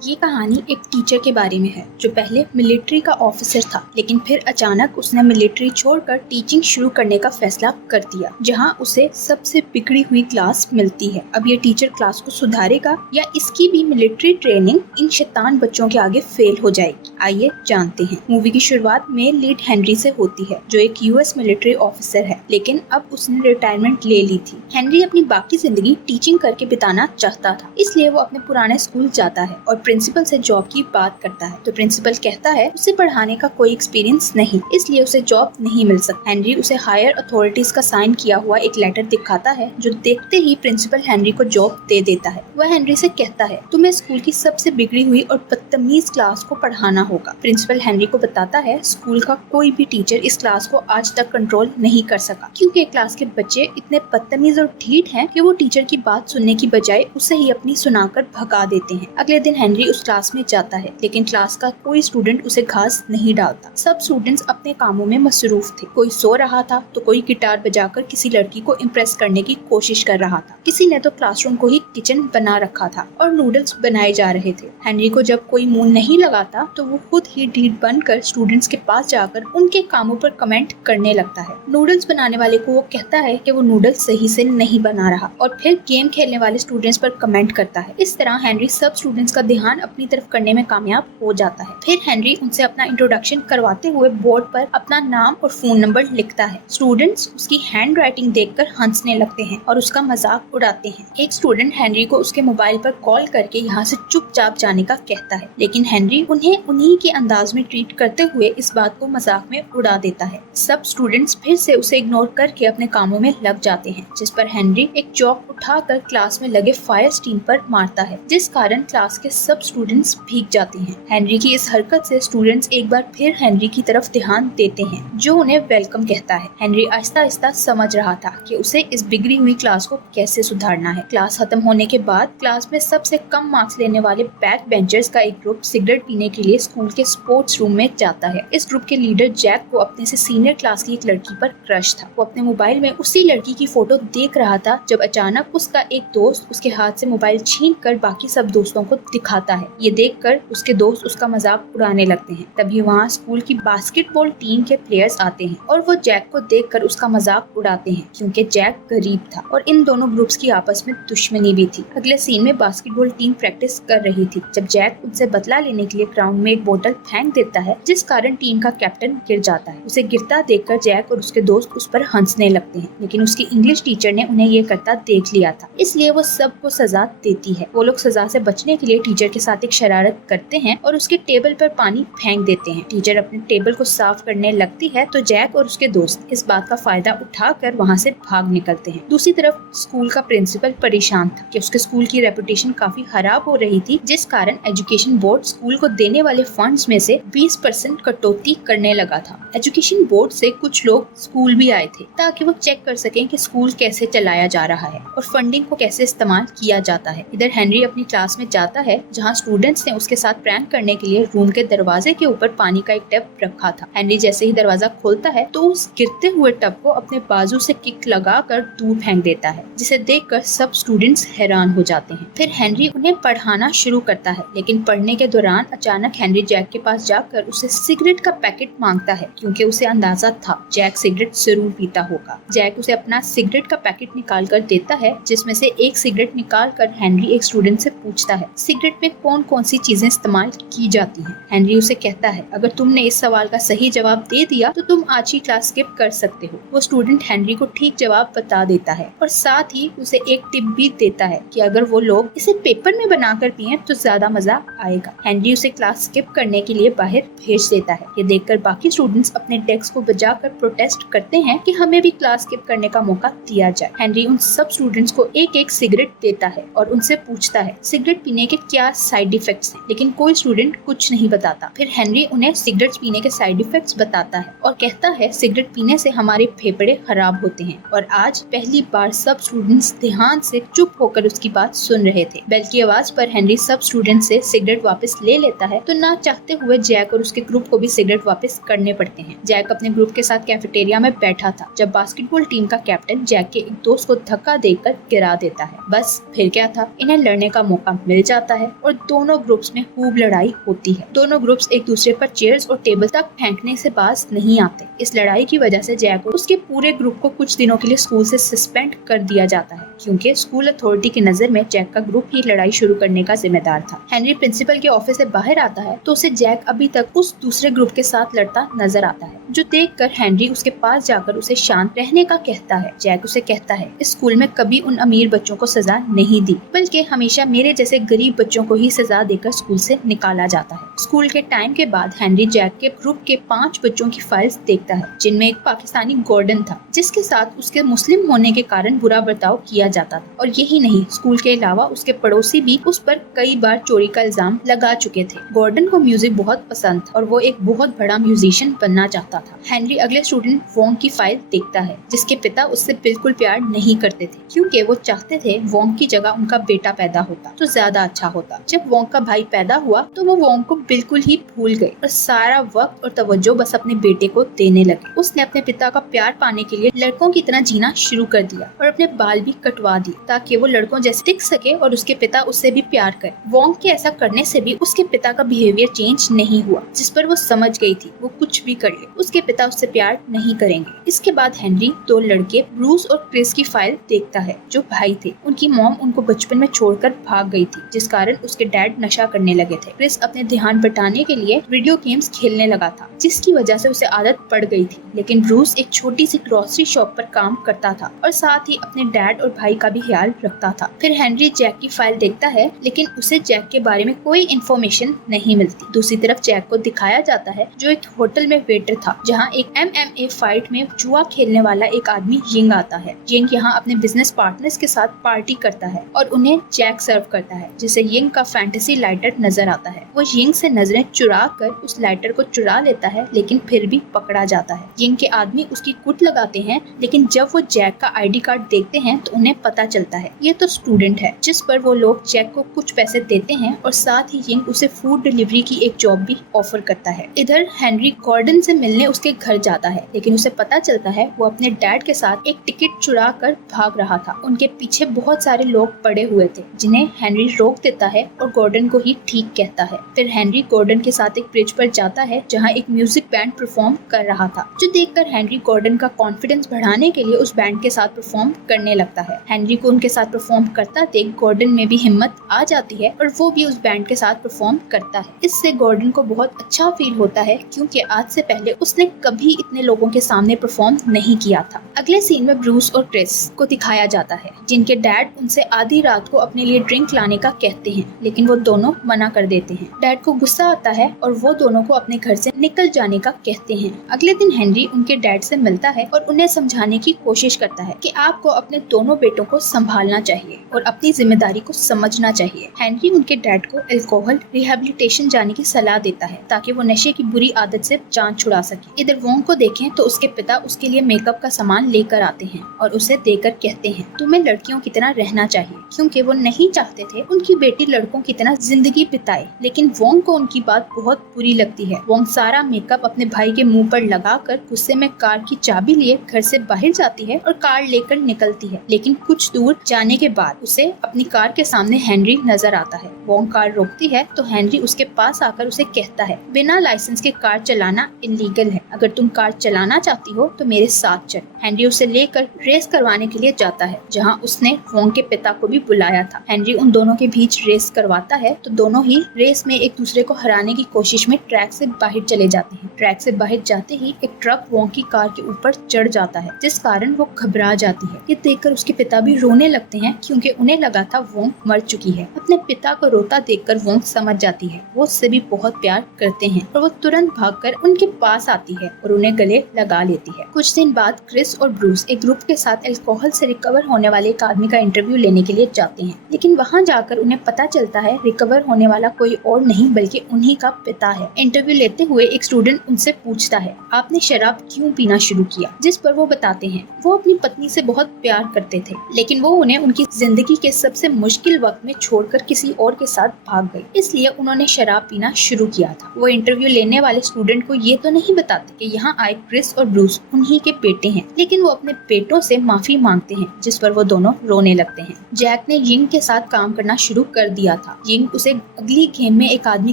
ये कहानी एक टीचर के बारे में है जो पहले मिलिट्री का ऑफिसर था, लेकिन फिर अचानक उसने मिलिट्री छोड़कर टीचिंग शुरू करने का फैसला कर दिया, जहां उसे सबसे बिगड़ी हुई क्लास मिलती है। अब ये टीचर क्लास को सुधारेगा या इसकी भी मिलिट्री ट्रेनिंग इन शैतान बच्चों के आगे फेल हो जाएगी। आइए जानते हैं। मूवी की शुरुआत में लीड हेनरी से होती है, जो एक यूएस मिलिट्री ऑफिसर है, लेकिन अब उसने रिटायरमेंट ले ली थी। हेनरी अपनी बाकी जिंदगी टीचिंग करके बिताना चाहता था, इसलिए वो अपने पुराने स्कूल जाता है और प्रिंसिपल से जॉब की बात करता है। तो प्रिंसिपल कहता है उसे पढ़ाने का कोई एक्सपीरियंस नहीं, इसलिए उसे जॉब नहीं मिल सकती। हेनरी उसे हायर अथॉरिटीज का साइन किया हुआ एक लेटर दिखाता है, जो देखते ही प्रिंसिपल हेनरी को जॉब दे देता है। वह हेनरी से कहता है तुम्हें स्कूल की सबसे बिगड़ी हुई और बदतमीज क्लास को पढ़ाना होगा। प्रिंसिपल हेनरी को बताता है स्कूल का कोई भी टीचर इस क्लास को आज तक कंट्रोल नहीं कर सका, क्योंकि क्लास के बच्चे इतने बदतमीज और ढीठ हैं कि वो टीचर की बात सुनने की बजाय उसे ही अपनी सुनाकर भगा देते हैं। अगले दिन हेनरी उस क्लास में जाता है, लेकिन क्लास का कोई स्टूडेंट उसे घास नहीं डालता। सब स्टूडेंट्स अपने कामों में मसरूफ थे। कोई सो रहा था तो कोई गिटार बजाकर किसी लड़की को इम्प्रेस करने की कोशिश कर रहा था। किसी ने तो क्लासरूम को ही किचन बना रखा था और नूडल्स बनाए जा रहे थे। हेनरी को जब कोई मुंह नहीं लगाता तो वो खुद ही ढीठ बनकर स्टूडेंट्स के पास जाकर उनके कामों पर कमेंट करने लगता है। नूडल्स बनाने वाले को वो कहता है कि वो नूडल्स सही से नहीं बना रहा और फिर गेम खेलने वाले स्टूडेंट्स पर कमेंट करता है। इस तरह हेनरी सब स्टूडेंट्स का ध्यान अपनी तरफ करने में कामयाब हो जाता है। फिर हेनरी उनसे अपना इंट्रोडक्शन करवाते हुए बोर्ड पर अपना नाम और फोन नंबर लिखता है। स्टूडेंट्स उसकी हैंड राइटिंग देखकर हंसने लगते हैं और उसका मजाक उड़ाते हैं। एक स्टूडेंट हेनरी को उसके मोबाइल पर कॉल करके यहाँ से चुपचाप जाने का कहता है, लेकिन हेनरी उन्हें उन्हीं के अंदाज में ट्रीट करते हुए इस बात को मजाक में उड़ा देता है। सब स्टूडेंट्स फिर से उसे इग्नोर करके अपने कामों में लग जाते हैं, जिस पर हेनरी एक चौक उठाकर क्लास में लगे फायर स्टीम पर मारता है, जिस कारण क्लास के सब स्टूडेंट्स भीग जाते हैं। हेनरी की इस हरकत से स्टूडेंट्स एक बार फिर हेनरी की तरफ ध्यान देते हैं, जो उन्हें वेलकम कहता है। हेनरी आहिस्ता आहिस्ता समझ रहा था कि उसे इस बिगड़ी हुई क्लास को कैसे सुधारना है। क्लास खत्म होने के बाद क्लास में सबसे कम मार्क्स लेने वाले बैक बेंचर्स का एक ग्रुप सिगरेट पीने के लिए स्कूल के स्पोर्ट्स रूम में जाता है। इस ग्रुप के लीडर जैक को अपने से सीनियर क्लास की एक लड़की पर क्रश था। वो अपने मोबाइल में उसी लड़की की फोटो देख रहा था जब अचानक उसका एक दोस्त उसके हाथ से मोबाइल छीन कर बाकी सब दोस्तों को दिखाता है। ये देखकर उसके दोस्त उसका मजाक उड़ाने लगते हैं। तभी वहाँ स्कूल की बास्केटबॉल टीम के प्लेयर्स आते हैं और वो जैक को देखकर उसका मजाक उड़ाते हैं, क्योंकि जैक गरीब था और इन दोनों ग्रुप्स की आपस में दुश्मनी भी थी। अगले सीन में बास्केटबॉल टीम प्रैक्टिस कर रही थी जब जैक उनसे बदला लेने के लिए ग्राउंड में एक बोतल फेंक देता है, जिस कारण टीम का कैप्टन गिर जाता है। उसे गिरता देखकर जैक और उसके दोस्त उस पर हंसने लगते हैं, लेकिन उसकी इंग्लिश टीचर ने उन्हें ये करता देख लिया था, इसलिए वो सबको सजा देती है। वो लोग सजा से बचने के लिए टीचर के साथ एक शरारत करते हैं और उसके टेबल पर पानी फेंक देते हैं। टीचर अपने टेबल को साफ करने लगती है तो जैक और उसके दोस्त इस बात का फायदा उठाकर वहाँ से भाग निकलते हैं। दूसरी तरफ स्कूल का प्रिंसिपल परेशान था कि उसके स्कूल की रेपुटेशन काफी खराब हो रही थी, जिस कारण एजुकेशन बोर्ड स्कूल को देने वाले फंड्स में से 20% कटौती करने लगा था। एजुकेशन बोर्ड से कुछ लोग स्कूल भी आए थे ताकि वो चेक कर सकें कि स्कूल कैसे चलाया जा रहा है और फंडिंग को कैसे इस्तेमाल किया जाता है। इधर हेनरी अपनी क्लास में जाता है, जहाँ स्टूडेंट्स ने उसके साथ प्रैंक करने के लिए रूम के दरवाजे के ऊपर पानी का एक टब रखा था। हेनरी जैसे ही दरवाजा खोलता है तो उस गिरते हुए टब को अपने बाजू से किक लगाकर दूर फेंक देता है, जिसे देखकर सब स्टूडेंट्स हैरान हो जाते हैं। फिर हेनरी उन्हें पढ़ाना शुरू करता है, लेकिन पढ़ने के दौरान अचानक हेनरी जैक के पास जाकर उसे सिगरेट का पैकेट मांगता है, क्योंकि उसे अंदाजा था जैक सिगरेट जरूर पीता होगा। जैक उसे अपना सिगरेट का पैकेट निकाल कर देता है, जिसमें से एक सिगरेट निकाल कर हेनरी एक स्टूडेंट से पूछता है सिगरेट में कौन कौन सी चीजें इस्तेमाल की जाती हैं। हेनरी उसे कहता है अगर तुमने इस सवाल का सही जवाब दे दिया तो तुम आज ही क्लास स्किप कर सकते हो। वो स्टूडेंट हेनरी को ठीक जवाब बता देता है और साथ ही उसे एक टिप भी देता है कि अगर वो लोग इसे पेपर में बनाकर पिए तो ज्यादा मजा आएगा। हेनरी उसे क्लास स्किप करने के लिए बाहर भेज देता है। ये देखकर बाकी स्टूडेंट्स अपने डेस्क को बजाकर प्रोटेस्ट करते हैं कि हमें भी क्लास स्किप करने का मौका दिया जाए। हेनरी उन सब स्टूडेंट्स को एक एक सिगरेट देता है और उनसे पूछता है सिगरेट पीने के क्या साइड इफेक्ट्स हैं, लेकिन कोई स्टूडेंट कुछ नहीं बताता। फिर हेनरी उन्हें सिगरेट पीने के साइड इफेक्ट्स बताता है और कहता है सिगरेट पीने से हमारे फेफड़े खराब होते हैं। और आज पहली बार सब स्टूडेंट्स ध्यान से चुप होकर उसकी बात सुन रहे थे। बेल की आवाज पर हेनरी सब स्टूडेंट से सिगरेट वापस ले लेता है तो ना चाहते हुए जैक और उसके ग्रुप को भी सिगरेट वापस करने पड़ते हैं। जैक अपने ग्रुप के साथ कैफेटेरिया में बैठा था जब बास्केटबॉल टीम का कैप्टन जैक के एक दोस्त को धक्का देकर गिरा देता है। बस फिर क्या था, इन्हें लड़ने का मौका मिल जाता है और और दोनों ग्रुप्स में खूब लड़ाई होती है। दोनों ग्रुप्स एक दूसरे पर चेयर्स और टेबल तक फेंकने से बाज नहीं आते। इस लड़ाई की वजह से जैक को उसके पूरे ग्रुप को कुछ दिनों के लिए स्कूल से सस्पेंड कर दिया जाता है, क्योंकि स्कूल अथॉरिटी की नजर में जैक का ग्रुप ही लड़ाई शुरू करने का जिम्मेदार था। हेनरी प्रिंसिपल के ऑफिस से बाहर आता है तो उसे जैक अभी तक उस दूसरे ग्रुप के साथ लड़ता नजर आता है, जो देखकर हेनरी उसके पास जाकर उसे शांत रहने का कहता है। जैक उसे कहता है, इस स्कूल में कभी उन अमीर बच्चों को सजा नहीं दी, बल्कि हमेशा मेरे जैसे गरीब बच्चों को ही सजा देकर स्कूल से निकाला जाता है। स्कूल के टाइम के बाद हेनरी जैक के ग्रुप के 5 बच्चों की फाइल्स देखता है, जिनमें एक पाकिस्तानी गॉर्डन था, जिसके साथ उसके मुस्लिम होने के कारण बुरा बर्ताव किया जाता था। और यही नहीं, स्कूल के अलावा उसके पड़ोसी भी उस पर कई बार चोरी का इल्जाम लगा चुके थे। गॉर्डन को म्यूजिक बहुत पसंद था और वो एक बहुत बड़ा म्यूजिशियन बनना चाहता था। हेनरी अगले स्टूडेंट वोंग की फाइल देखता है, जिसके पिता उससे बिल्कुल प्यार नहीं करते थे, क्योंकि वो चाहते थे वोंग की जगह उनका बेटा पैदा होता तो ज्यादा अच्छा होता। जब वोंग का भाई पैदा हुआ तो वो वोंग को बिल्कुल ही भूल गए और सारा वक्त और तवज्जो बस अपने बेटे को देने लगे। उसने अपने पिता का प्यार पाने के लिए लड़कों की तरह जीना शुरू कर दिया और अपने बाल भी कटवा दिए, ताकि वो लड़कों जैसे दिख सके और उसके पिता उससे भी प्यार करे। वोंग के ऐसा करने से भी उसके पिता का बिहेवियर चेंज नहीं हुआ, जिस पर वो समझ गई थी वो कुछ भी कर ले, उसके पिता उससे प्यार नहीं करेंगे। इसके बाद हेनरी 2 लड़के ब्रूस और क्रिस की फाइल देखता है, जो भाई थे। उनकी मॉम उनको बचपन में छोड़कर भाग गई थी, जिस कारण उसके डैड नशा करने लगे थे। क्रिस अपने ध्यान बटाने के लिए वीडियो गेम्स खेलने लगा था, जिसकी वजह से उसे आदत पड़ गई थी। लेकिन ब्रूस एक छोटी सी ग्रोसरी शॉप पर काम करता था और साथ ही अपने डैड और भाई का भी ख्याल रखता था। फिर हेनरी जैक की फाइल देखता है, लेकिन उसे जैक के बारे में कोई इन्फॉर्मेशन नहीं मिलती। दूसरी तरफ जैक को दिखाया जाता है, जो एक होटल में वेटर था, जहां एक MMA फाइट में जुआ खेलने वाला एक आदमी यिंग आता है। यिंग यहाँ अपने बिजनेस पार्टनर्स के साथ पार्टी करता है और उन्हें जैक सर्व करता है, जिसे यिंग का फैंटेसी लाइटर नजर आता है। वो यिंग से नजरें चुरा कर उस लाइटर को चुरा लेता है, लेकिन फिर भी पकड़ा जाता है। यिंग के आदमी उसकी कुट लगाते हैं, लेकिन जब वो जैक का ID कार्ड देखते हैं तो उन्हें पता चलता है ये तो स्टूडेंट है, जिस पर वो लोग जैक को कुछ पैसे देते हैं और साथ ही यिंग उसे फूड डिलीवरी की एक जॉब भी ऑफर करता है। इधर हेनरी गॉर्डन से मिलने उसके घर जाता है, लेकिन उसे पता चलता है वो अपने डैड के साथ एक टिकट चुरा कर भाग रहा था। उनके पीछे बहुत सारे लोग पड़े हुए थे, जिन्हें हेनरी रोक देता है और गॉर्डन को ही ठीक कहता है। फिर हेनरी गॉर्डन के साथ एक ब्रिज पर जाता है, जहाँ एक म्यूजिक बैंड परफॉर्म कर रहा था, जो देखकर हेनरी गॉर्डन का कॉन्फिडेंस बढ़ाने के लिए उस बैंड के साथ परफॉर्म करने लगता है। हेनरी को उनके साथ परफॉर्म करता देख गॉर्डन में भी हिम्मत आ जाती है और वो भी उस बैंड के साथ परफॉर्म करता है। इससे गॉर्डन को बहुत अच्छा फील होता है, क्योंकि आज से पहले उसने कभी इतने लोगों के सामने परफॉर्म नहीं किया था। अगले सीन में ब्रूस और क्रिस को दिखाया जाता है, जिनके डैड उनसे आधी रात को अपने लिए ड्रिंक लाने का कहते हैं, लेकिन वो दोनों मना कर देते हैं। डैड को गुस्सा आता है और वो दोनों को अपने घर से निकल जाने का कहते हैं। अगले दिन हेनरी उनके डैड से मिलता है और उन्हें समझाने की कोशिश करता है कि आपको अपने दोनों बेटों को संभालना चाहिए और अपनी जिम्मेदारी को समझना चाहिए। हेनरी उनके डैड को अल्कोहल रिहैबिलिटेशन जाने की सलाह देता है, ताकि वो नशे की बुरी आदत से जान छुड़ा सके। इधर वोंग को देखें तो उसके पिता उसके लिए मेकअप का सामान लेकर आते हैं और उसे देकर कहते हैं, तुम्हें लड़कियों की तरह रहना चाहिए, क्योंकि वो नहीं चाहते थे उनकी बेटी लड़कों की तरह जिंदगी बिताए। लेकिन वोंग को उनकी बात बहुत बुरी लगती है। वोंग सारा मेकअप अपने भाई के मुंह पर लगाकर गुस्से में कार की चाबी लिए घर से बाहर जाती है और कार लेकर निकलती है। लेकिन कुछ दूर जाने के बाद उसे अपनी कार के सामने हेनरी नजर आता है। वोंग कार रोकती है तो हेनरी उसके पास आकर उसे कहता है, बिना लाइसेंस के कार चलाना इलीगल है, अगर तुम कार चलाना चाहती हो तो मेरे साथ चल। हेनरी उसे लेकर रेस करवाने के लिए जाता है, जहां उसने वोंग के पिता को भी बुलाया था। हेनरी उन दोनों के बीच रेस करवाता है तो दोनों ही रेस में एक दूसरे को हराने की कोशिश में ट्रैक से बाहर चले जाते हैं। ट्रैक से बाहर जाते ही एक ट्रक वोंग की कार के ऊपर चढ़ जाता है, जिस कारण वो घबरा जाती है। ये देखकर उसके पिता भी रोने लगते हैं, क्योंकि उन्हें लगा था वोंग मर चुकी है। अपने पिता को रोता देखकर वोंग समझ जाती है वो उससे भी बहुत प्यार करते हैं और वो तुरंत भागकर उनके पास आती है और उन्हें गले लगा लेती है। कुछ दिन बाद क्रिस और ब्रूस एक ग्रुप के साथ अल्कोहल से रिकवर होने वाले एक आदमी का इंटरव्यू लेने के लिए जाते हैं, लेकिन वहाँ जाकर उन्हें पता चलता है रिकवर होने वाला कोई और नहीं बल्कि उन्हीं का पिता है। इंटरव्यू लेते हुए एक स्टूडेंट उनसे पूछता है, आपने शराब क्यों पीना शुरू किया? जिस पर वो बताते हैं वो अपनी पत्नी से बहुत प्यार करते थे, लेकिन वो उन्हें उनकी जिंदगी के सबसे मुश्किल वक्त में छोड़कर किसी और के साथ भाग गई, इसलिए उन्होंने शराब पीना शुरू किया था। वो इंटरव्यू लेने वाले स्टूडेंट को ये तो नहीं बताते कि यहाँ आए क्रिस और ब्रूस उन्हीं के बेटे हैं, लेकिन वो अपने बेटों से माफी मांगते हैं, जिस पर वो दोनों रोने लगते हैं। जैक ने यिंग के साथ काम करना शुरू कर दिया दिया था। यिंग उसे अगली गेम में एक आदमी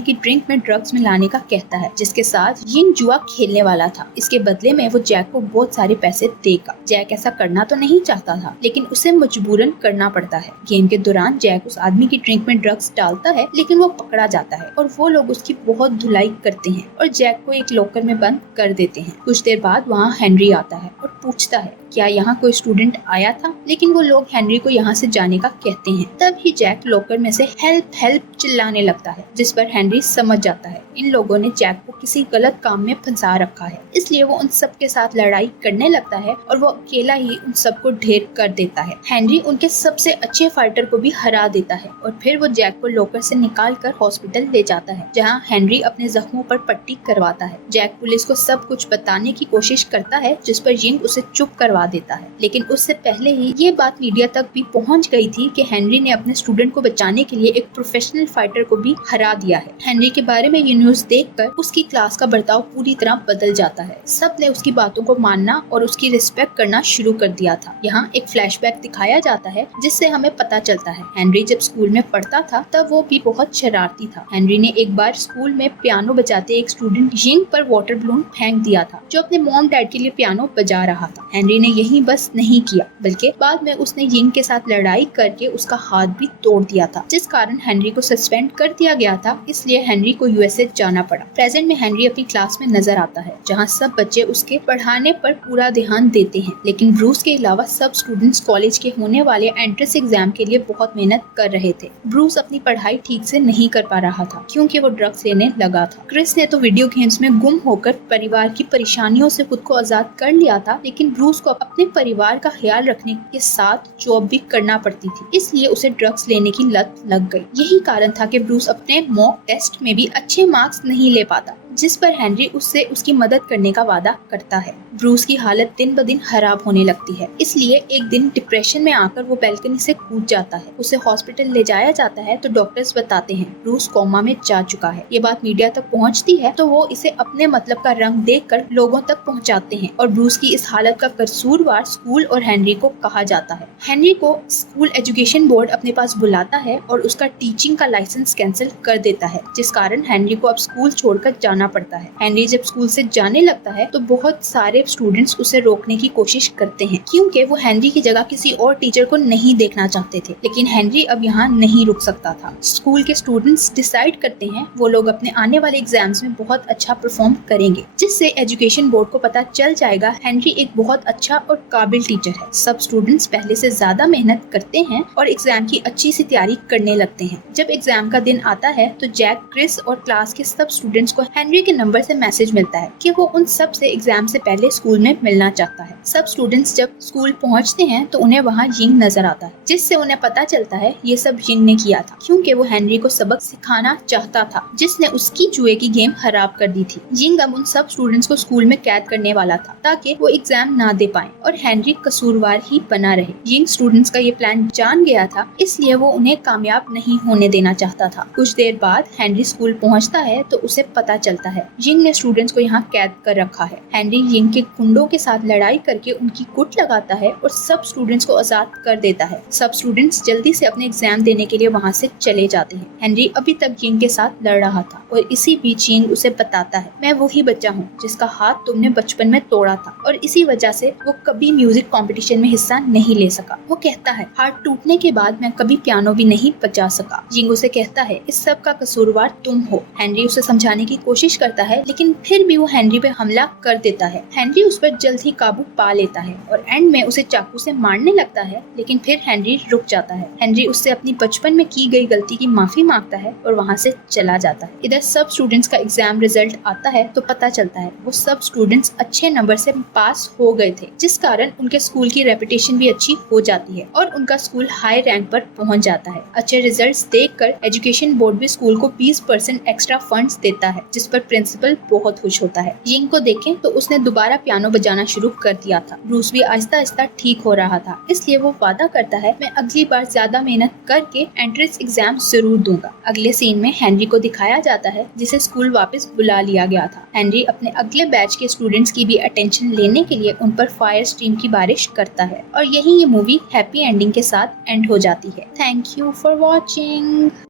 की ड्रिंक में ड्रग्स मिलाने का कहता है, जिसके साथ यिंग जुआ खेलने वाला था। इसके बदले में वो जैक को बहुत सारे पैसे देगा। जैक ऐसा करना तो नहीं चाहता था, लेकिन उसे मजबूरन करना पड़ता है। गेम के दौरान जैक उस आदमी की ड्रिंक में ड्रग्स डालता है, लेकिन वो पकड़ा जाता है और वो लोग उसकी बहुत धुलाई करते हैं और जैक को एक लॉकर में बंद कर देते हैं। कुछ देर बाद वहाँ हेनरी आता है और पूछता है क्या यहाँ कोई स्टूडेंट आया था, लेकिन वो लोग हेनरी को यहाँ से जाने का कहते हैं। तब ही जैक लॉकर में से हेल्प हेल्प चिल्लाने लगता है, जिस पर हेनरी समझ जाता है इन लोगों ने जैक को किसी गलत काम में फंसा रखा है। इसलिए वो उन सब के साथ लड़ाई करने लगता है और वो अकेला ही उन सबको ढेर कर देता है। हेनरी उनके सबसे अच्छे फाइटर को भी हरा देता है और फिर वो जैक को लॉकर से निकाल कर हॉस्पिटल ले जाता है, जहाँ हेनरी अपने जख्मों पर पट्टी करवाता है। जैक पुलिस को सब कुछ बताने की कोशिश करता है, जिस पर यिंग उसे चुप करवा देता है, लेकिन उससे पहले ही ये बात मीडिया तक भी पहुंच गई थी कि हेनरी ने अपने स्टूडेंट को बचाने के लिए एक प्रोफेशनल फाइटर को भी हरा दिया है। हेनरी के बारे में ये न्यूज देखकर उसकी क्लास का बर्ताव पूरी तरह बदल जाता है। सब ने उसकी बातों को मानना और उसकी रिस्पेक्ट करना शुरू कर दिया था। यहाँ एक फ्लैशबैक दिखाया जाता है, जिससे हमें पता चलता है हेनरी जब स्कूल में पढ़ता था तब वो भी बहुत शरारती था। हेनरी ने एक बार स्कूल में पियानो बजाते एक स्टूडेंट यिंग पर वाटर बलून फेंक दिया था, जो अपने मॉम डैड के लिए पियानो बजा रहा था। हेनरी ने यही बस नहीं किया, बल्कि बाद में उसने यिंग के साथ लड़ाई करके उसका हाथ भी तोड़ दिया था, जिस कारण हेनरी को सस्पेंड कर दिया गया था। इसलिए हेनरी को यूएसए जाना पड़ा। प्रेजेंट में हेनरी अपनी क्लास में नजर आता है, जहाँ सब बच्चे उसके पढ़ाने पर पूरा ध्यान देते हैं, लेकिन ब्रूस के अलावा सब स्टूडेंट्स कॉलेज के होने वाले एंट्रेंस एग्जाम के लिए बहुत मेहनत कर रहे थे। ब्रूस अपनी पढ़ाई ठीक से नहीं कर पा रहा था, क्योंकि वो ड्रग्स लेने लगा था। क्रिस ने तो वीडियो गेम्स में गुम होकर परिवार की परेशानियों से खुद को आजाद कर लिया था, लेकिन ब्रूस को अपने परिवार का ख्याल रखने के साथ जॉब भी करना पड़ती थी, इसलिए उसे ड्रग्स लेने की लत लग गई। यही कारण था कि ब्रूस अपने मॉक टेस्ट में भी अच्छे मार्क्स नहीं ले पाता, जिस पर हेनरी उससे उसकी मदद करने का वादा करता है। ब्रूस की हालत दिन ब दिन खराब होने लगती है, इसलिए एक दिन डिप्रेशन में आकर वो बैल्कनी से कूद जाता है। उसे हॉस्पिटल ले जाया जाता है तो डॉक्टर्स बताते हैं ब्रूस कोमा में जा चुका है। ये बात मीडिया तक पहुंचती है तो वो इसे अपने मतलब का रंग देखकर लोगों तक पहुंचाते हैं और ब्रूस की इस हालत का कसूरवार स्कूल और हेनरी को कहा जाता है। हेनरी को स्कूल एजुकेशन बोर्ड अपने पास बुलाता है और उसका टीचिंग का लाइसेंस कैंसिल कर देता है, जिस कारण हेनरी को अब स्कूल छोड़कर जाना पड़ता है। हेनरी जब स्कूल से जाने लगता है तो बहुत सारे स्टूडेंट्स उसे रोकने की कोशिश करते हैं, क्योंकि वो हेनरी की जगह किसी और टीचर को नहीं देखना चाहते थे, लेकिन हेनरी अब यहाँ नहीं रुक सकता था। स्कूल के स्टूडेंट्स डिसाइड करते हैं वो लोग अपने आने वाले एग्जाम्स में बहुत अच्छा परफॉर्म करेंगे, जिससे एजुकेशन बोर्ड को पता चल जाएगा हेनरी एक बहुत अच्छा और काबिल टीचर है। सब स्टूडेंट्स पहले से ज्यादा मेहनत करते हैं और एग्जाम की अच्छी सी तैयारी करने लगते हैं। जब एग्जाम का दिन आता है तो जैक, क्रिस और क्लास के सब स्टूडेंट्स को हेनरी के नंबर से मैसेज मिलता है कि वो उन सब से एग्जाम से पहले स्कूल में मिलना चाहता है। सब स्टूडेंट्स जब स्कूल पहुंचते हैं तो उन्हें वहाँ यिंग नजर आता है, जिससे उन्हें पता चलता है ये सब यिंग ने किया था, क्योंकि वो हेनरी को सबक सिखाना चाहता था, जिसने उसकी जुए की गेम खराब कर दी थी। यिंग अब उन सब स्टूडेंट्स को स्कूल में कैद करने वाला था, ताकि वो एग्जाम ना दे पाए और हेनरी कसूरवार ही बना रहे। यिंग स्टूडेंट्स का ये प्लान जान गया था, इसलिए वो उन्हें कामयाब नहीं होने देना चाहता था। कुछ देर बाद हेनरी स्कूल पहुंचता है तो उसे पता चलता है यिंग ने स्टूडेंट्स को यहाँ कैद कर रखा है। हेनरी यिंग के गुंडों के साथ लड़ाई करके उनकी कुट लगाता है और सब स्टूडेंट्स को आजाद कर देता है। सब स्टूडेंट्स जल्दी से अपने एग्जाम देने के लिए वहाँ से चले जाते हैं। हेनरी अभी तक यिंग के साथ लड़ रहा था और इसी बीच यिंग उसे बताता है मैं वही बच्चा हूँ जिसका हाथ तुमने बचपन में तोड़ा था और इसी वजह से वो कभी म्यूजिक कंपटीशन में हिस्सा नहीं ले सका। वो कहता है हाथ टूटने के बाद मैं कभी पियानो भी नहीं बजा सका। यिंग उसे कहता है इस सब का कसूरवार तुम हो। हेनरी उसे समझाने की कोशिश करता है, लेकिन फिर भी वो हेनरी पे हमला कर देता है। हेनरी उस पर जल्द ही काबू पा लेता है और एंड में उसे चाकू से मारने लगता है, लेकिन फिर हेनरी रुक जाता है। हेनरी उससे अपनी बचपन में की गई गलती की माफी मांगता है और वहाँ से चला जाता है। इधर सब स्टूडेंट्स का एग्जाम रिजल्ट आता है तो पता चलता है वो सब स्टूडेंट्स अच्छे नंबर से पास हो गए थे, जिस कारण उनके स्कूल की रेपुटेशन भी अच्छी हो जाती है और उनका स्कूल हाई रैंक पर पहुंच जाता है। अच्छे रिजल्ट्स देखकर एजुकेशन बोर्ड भी स्कूल को 20% एक्स्ट्रा फंड्स देता है, जिस पर प्रिंसिपल बहुत खुश होता है। यिंग को देखें तो उसने दोबारा पियानो बजाना शुरू कर दिया था। ब्रूस भी आहिस्ता आहिस्ता ठीक हो रहा था, इसलिए वो वादा करता है मैं अगली बार ज्यादा मेहनत करके एंट्रेंस एग्जाम जरूर दूंगा। अगले सीन में हेनरी को दिखाया जाता है जिसे स्कूल वापस बुला लिया गया था। हेनरी अपने अगले बैच के स्टूडेंट्स की भी अटेंशन लेने के लिए उन पर फायर स्ट्रीम की बारिश करता है और यही ये मूवी हैप्पी एंडिंग के साथ एंड हो जाती है। Thank you for watching.